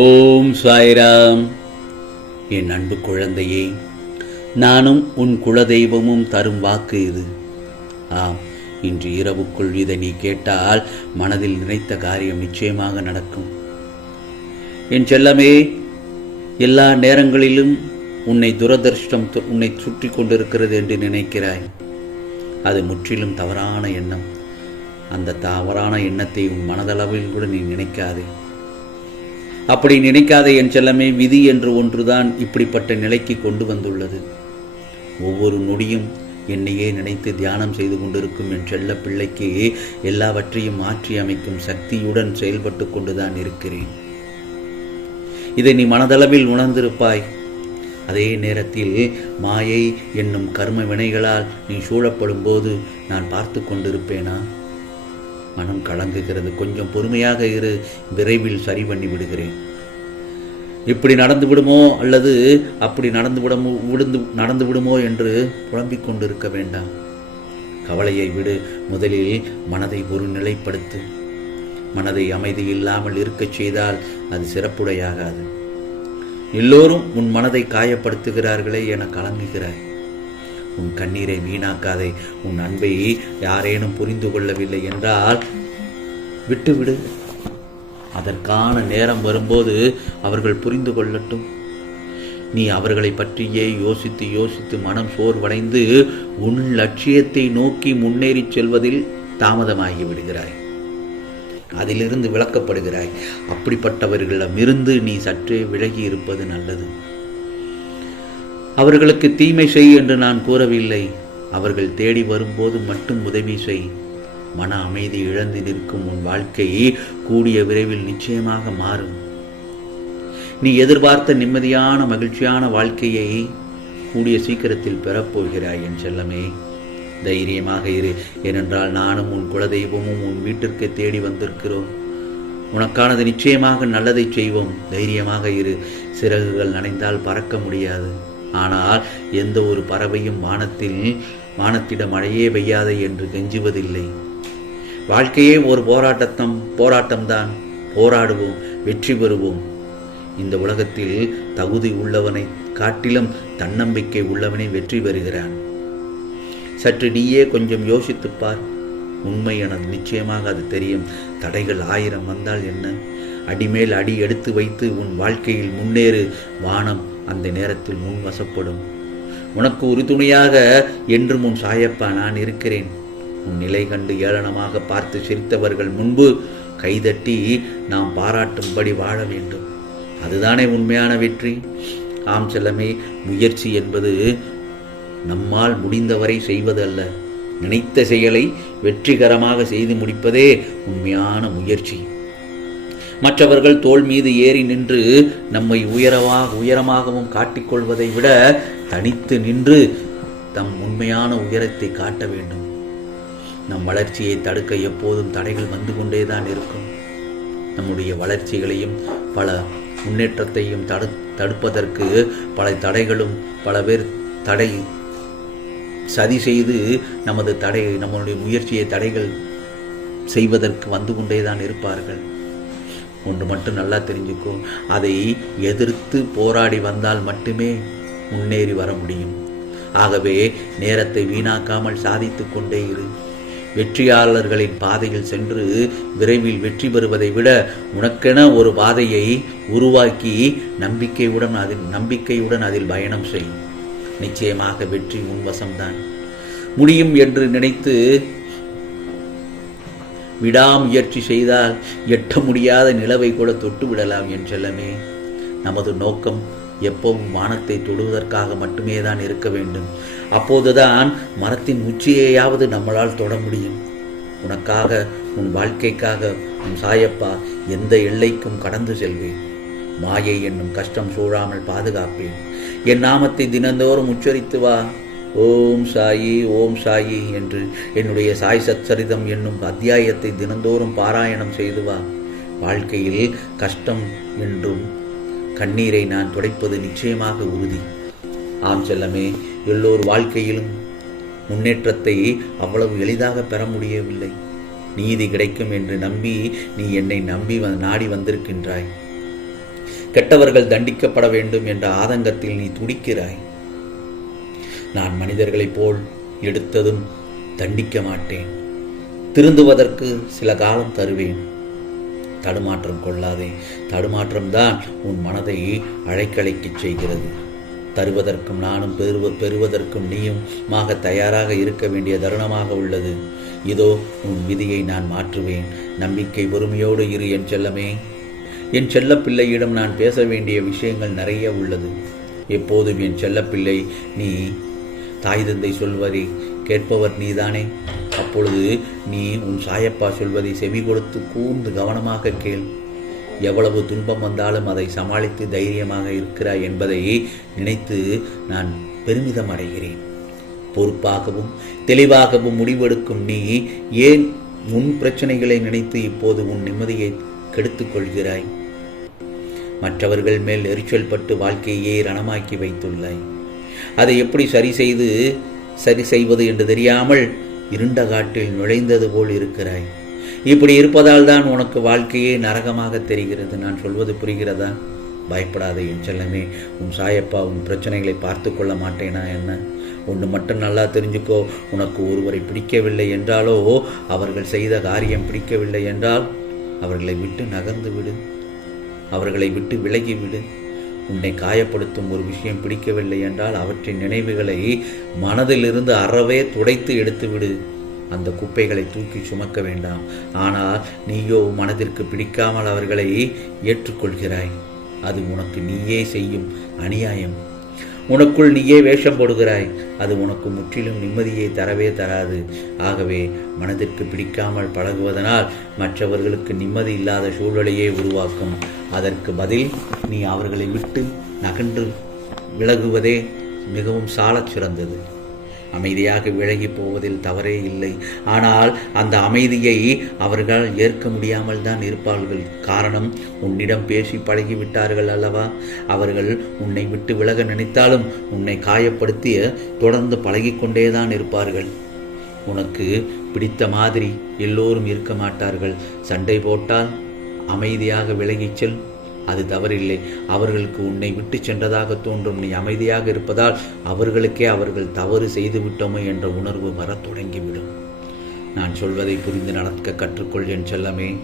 ஓம் சாய்ராம். என் அன்பு குழந்தையே நானும் உன் குலதெய்வமும் தரும் வாக்கு இது. ஆம் இன்று இரவுக்குள் இதை நீ கேட்டால் மனதில் நினைத்த காரியம் நிச்சயமாக நடக்கும். என் செல்லமே எல்லா நேரங்களிலும் உன்னை துரதிருஷ்டம் உன்னை சுற்றி கொண்டிருக்கிறது என்று நினைக்கிறாய். அது முற்றிலும் தவறான எண்ணம். அந்த தவறான எண்ணத்தை உன் மனதளவில் கூட நீ நினைக்காதே. அப்படி நினைக்காத என் செல்லமே விதி என்று ஒன்றுதான் இப்படிப்பட்ட நிலைக்கு கொண்டு வந்துள்ளது. ஒவ்வொரு நொடியும் என்னையே நினைத்து தியானம் செய்து கொண்டிருக்கும் என் செல்ல பிள்ளைக்கு எல்லாவற்றையும் மாற்றி அமைக்கும் சக்தியுடன் செயல்பட்டு கொண்டுதான் இருக்கிறேன். இதை நீ மனதளவில் உணர்ந்திருப்பாய். அதே நேரத்தில் மாயை என்னும் கர்ம வினைகளால் நீ சூழப்படும் போது நான் பார்த்து கொண்டிருப்பேனா? மனம் கலங்குகிறது. கொஞ்சம் பொறுமையாக இரு. விரைவில் சரி பண்ணி விடுகிறேன். இப்படி நடந்து விடுமோ? அல்லது அப்படி நடந்து விடமோ விழுந்து நடந்து விடுமோ என்று புலம்பிக் கொண்டிருக்க வேண்டாம். கவலையை விடு. முதலில் மனதை ஒரு நிலைப்படுத்து. மனதை அமைதி இல்லாமல் இருக்கச் செய்தால் அது சிறப்புடையாகாது. எல்லோரும் உன் மனதை காயப்படுத்துகிறார்களே என கலங்குகிறாய். உன் கண்ணீரை வீணாக்காதே. உன் அன்பை யாரேனும் புரிந்து கொள்ளவில்லை என்றால் விட்டுவிடு. அதற்கான நேரம் வரும்போது அவர்கள் புரிந்து கொள்ளட்டும். நீ அவர்களை பற்றியே யோசித்து யோசித்து மனம் சோர்வடைந்து உன் லட்சியத்தை நோக்கி முன்னேறிச் செல்வதில் தாமதமாகி விடுகிறாய். அதிலிருந்து விளக்கப்படுகிறாய். அப்படிப்பட்டவர்களிடமிருந்து நீ சற்றே விலகி இருப்பது நல்லது. அவர்களுக்கு தீமை செய் என்று நான் கூறவில்லை. அவர்கள் தேடி வரும்போது மட்டும் உதவி செய். மன அமைதி இழந்து நிற்கும் உன் வாழ்க்கை கூடிய விரைவில் நிச்சயமாக மாறும். நீ எதிர்பார்த்த நிம்மதியான மகிழ்ச்சியான வாழ்க்கையை கூடிய சீக்கிரத்தில் பெறப்போகிறாய் என் செல்லமே. தைரியமாக இரு. ஏனென்றால் நானும் உன் குலதெய்வமும் உன் வீட்டிற்கு தேடி வந்திருக்கிறோம். உனக்கானது நிச்சயமாக நல்லதை செய்வோம். தைரியமாக இரு. சிறகுகள் நனைந்தால் பறக்க முடியாது. ஆனால் எந்த ஒரு பறவையும் வானத்தில் வானத்திட மழையே பெய்யாதே என்று கெஞ்சுவதில்லை. வாழ்க்கையே ஒரு போராட்டத்தம் போராட்டம்தான். போராடுவோம் வெற்றி பெறுவோம். இந்த உலகத்தில் தகுதி உள்ளவனை காட்டிலும் தன்னம்பிக்கை உள்ளவனே வெற்றி பெறுகிறான். சற்று நீயே கொஞ்சம் யோசித்துப் பார். உண்மை எனக்கு நிச்சயமாக அது தெரியும். தடைகள் ஆயிரம் வந்தால் என்ன? அடிமேல் அடி எடுத்து வைத்து உன் வாழ்க்கையில் முன்னேறு. வானம் அந்த நேரத்தில் முன் வசப்படும். உனக்கு உறுதுணையாக என்று முன் சாயப்பா நான் இருக்கிறேன். உன் நிலை கண்டு ஏளனமாக பார்த்து சிரித்தவர்கள் முன்பு கைதட்டி நாம் பாராட்டும்படி வாழ வேண்டும். அதுதானே உண்மையான வெற்றி? ஆம் செல்லமே முயற்சி என்பது நம்மால் முடிந்தவரை செய்வதல்ல. நினைத்த செயலை வெற்றிகரமாக செய்து முடிப்பதே உண்மையான முயற்சி. மற்றவர்கள் தோள் மீது ஏறி நின்று நம்மை உயரமாக உயரமாகவும் காட்டிக்கொள்வதை விட தனித்து நின்று தம் உண்மையான உயரத்தை காட்ட வேண்டும். நம் வளர்ச்சியை தடுக்க எப்போதும் தடைகள் வந்து கொண்டேதான் இருக்கும். நம்முடைய வளர்ச்சிகளையும் பல முன்னேற்றத்தையும் தடு தடுப்பதற்கு பல தடைகளும் பல பேர் தடை சதி செய்து நமது தடை நம்மளுடைய முயற்சியை தடைகள் செய்வதற்கு வந்து கொண்டேதான் இருப்பார்கள். ஒன்று மட்டும் நல்லா தெரிஞ்சுக்கும் அதை எதிர்த்து போராடி வந்தால் மட்டுமே முன்னேறி வர முடியும். ஆகவே நேரத்தை வீணாக்காமல் சாதித்து கொண்டே இரு. வெற்றியாளர்களின் பாதையில் சென்று விரைவில் வெற்றி பெறுவதை விட உனக்கென ஒரு பாதையை உருவாக்கி நம்பிக்கையுடன் அதில் நம்பிக்கையுடன் அதில் பயணம் செய். நிச்சயமாக வெற்றி உன்வசம்தான் முடியும் என்று நினைத்து விடாமுயற்சி செய்தால் எட்ட முடியாத நிலவை கூட தொட்டு விடலாம் என் செல்லமே. நமது நோக்கம் எப்பவும் வானத்தை தொடுவதற்காக மட்டுமே தான் இருக்க வேண்டும். அப்போதுதான் மரத்தின் உச்சியையாவது நம்மளால் தொட முடியும். உனக்காக உன் வாழ்க்கைக்காக உன் சாயப்பா எந்த எல்லைக்கும் கடந்து செல்வேன். மாயை என்னும் கஷ்டம் சூழாமல் பாதுகாப்பேன். என் நாமத்தை தினந்தோறும் உச்சரித்து வா. ஓம் சாயி ஓம் சாயி என்று என்னுடைய சாய் சச்சரிதம் என்னும் அத்தியாயத்தை தினந்தோறும் பாராயணம் செய்து வா. வாழ்க்கையில் கஷ்டம் என்றும் கண்ணீரை நான் துடைப்பது நிச்சயமாக உறுதி. ஆம் செல்லமே எல்லோர் வாழ்க்கையிலும் முன்னேற்றத்தை அவ்வளவு எளிதாக பெற முடியவில்லை. நீதி கிடைக்கும் என்று நம்பி நீ என்னை நம்பி நாடி வந்திருக்கின்றாய். கெட்டவர்கள் தண்டிக்கப்பட வேண்டும் என்ற ஆதங்கத்தில் நீ துடிக்கிறாய். நான் மனிதர்களைப் போல் எடுத்ததும் தண்டிக்க மாட்டேன். திருந்துவதற்கு சில காலம் தருவேன். தடுமாற்றம் கொள்ளாதே. தடுமாற்றம்தான் உன் மனதை அழைக்கழைக்கச் செய்கிறது. தருவதற்கும் நானும் பெறுவ பெறுவதற்கும் நீயும் தயாராக இருக்க வேண்டிய தருணமாக உள்ளது. இதோ உன் விதியை நான் மாற்றுவேன். நம்பிக்கை பொறுமையோடு இரு என் செல்லமே. என் செல்லப்பிள்ளையிடம் நான் பேச வேண்டிய விஷயங்கள் நிறைய உள்ளது. எப்போதும் என் செல்லப்பிள்ளை நீ தாய் தந்தை சொல்வதை கேட்பவர் நீதானே. அப்பொழுது நீ உன் சாயப்பா சொல்வதை செவி கொடுத்து கூர்ந்து கவனமாக கேள். எவ்வளவு துன்பம் வந்தாலும் அதை சமாளித்து தைரியமாக இருக்கிறாய் என்பதை நினைத்து நான் பெருமிதம் அடைகிறேன். பொறுப்பாகவும் தெளிவாகவும் முடிவெடுக்கும் நீ ஏன் உன் பிரச்சனைகளை நினைத்து இப்போது உன் நிம்மதியை கெடுத்துக் கொள்கிறாய் மற்றவர்கள் மேல் எரிச்சல் பட்டு வாழ்க்கையே ரணமாக்கி வைத்துள்ளாய். அதை எப்படி சரி செய்து சரி செய்வது என்று தெரியாமல் இருண்ட காட்டில் நுழைந்தது போல் இருக்கிறாய். இப்படி இருப்பதால் தான் உனக்கு வாழ்க்கையே நரகமாக தெரிகிறது. நான் சொல்வது புரிகிறதா? பயப்படாதே என் செல்லமே. உன் சாயப்பா உன் பிரச்சனைகளை பார்த்து கொள்ள மாட்டேனா என்ன? ஒன்று மட்டும் நல்லா தெரிஞ்சுக்கோ. உனக்கு ஒருவரை பிடிக்கவில்லை என்றாலோ அவர்கள் செய்த காரியம் பிடிக்கவில்லை என்றால் அவர்களை விட்டு நகர்ந்து விடு. அவர்களை விட்டு விலகி விடு. உன்னை காயப்படுத்தும் ஒரு விஷயம் பிடிக்கவில்லை என்றால் அவற்றின் நினைவுகளை மனதிலிருந்து அறவே துடைத்து எடுத்துவிடு. அந்த குப்பைகளை தூக்கி சுமக்க வேண்டாம். ஆனால் நீயோ மனதிற்கு பிடிக்காமல் அவர்களை ஏற்றுக்கொள்கிறாய். அது உனக்கு நீயே செய்யும் அநியாயம். உனக்குள் நீயே வேஷம் போடுகிறாய். அது உனக்கு முற்றிலும் நிம்மதியை தரவே தராது. ஆகவே மனதிற்கு பிடிக்காமல் பழகுவதனால் மற்றவர்களுக்கு நிம்மதி இல்லாத சூழலையே உருவாக்கும். அதற்கு பதில் நீ அவர்களை விட்டு நகன்று விலகுவதே மிகவும் சாலச் சிறந்தது. அமைதியாக விலகி போவதில் தவறே இல்லை. ஆனால் அந்த அமைதியை அவர்கள் ஏற்க முடியாமல் தான் இருப்பார்கள். காரணம் உன்னிடம் பேசி பழகிவிட்டார்கள் அல்லவா? அவர்கள் உன்னை விட்டு விலக நினைத்தாலும் உன்னை காயப்படுத்திய தொடர்ந்து பழகிக்கொண்டே தான் இருப்பார்கள். உனக்கு பிடித்த மாதிரி எல்லோரும் இருக்க மாட்டார்கள். சண்டை போட்டால் அமைதியாக விலகிச் செல். அது தவறில்லை. அவர்களுக்கு உன்னை விட்டு சென்றதாக தோன்றும். நீ அமைதியாக இருப்பதால் அவர்களுக்கே அவர்கள் தவறு செய்து விட்டோமோ என்ற உணர்வு வரத் தொடங்கிவிடும். நான் சொல்வதை புரிந்து நடக்க கற்றுக்கொள் என் செல்லமே.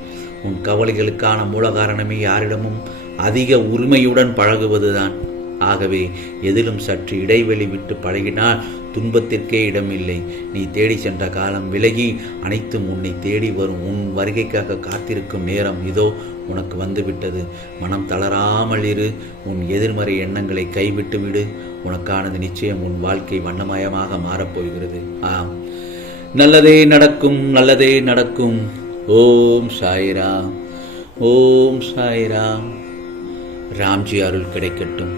உன் கவலைகளுக்கான மூல காரணமே யாரிடமும் அதிக உரிமையுடன் பழகுவதுதான். ஆகவே எதிலும் சற்று இடைவெளி விட்டு பழகினால் துன்பத்திற்கே இடமில்லை. நீ தேடி சென்ற காலம் விலகி அனைத்தும் உன்னை தேடி வரும். உன் வருகைக்காக காத்திருக்கும் நேரம் இதோ உனக்கு வந்துவிட்டது. மனம் தளராமல் இரு. உன் எதிர்மறை எண்ணங்களை கைவிட்டு விடு. உனக்கானது நிச்சயம் உன் வாழ்க்கை வண்ணமயமாக மாறப்போகிறது ஆம். நல்லதே நடக்கும் நல்லதே நடக்கும். ஓம் சாய்ராம். ஓம் சாய்ராம். ராம்ஜி அருள் கிடைக்கட்டும்.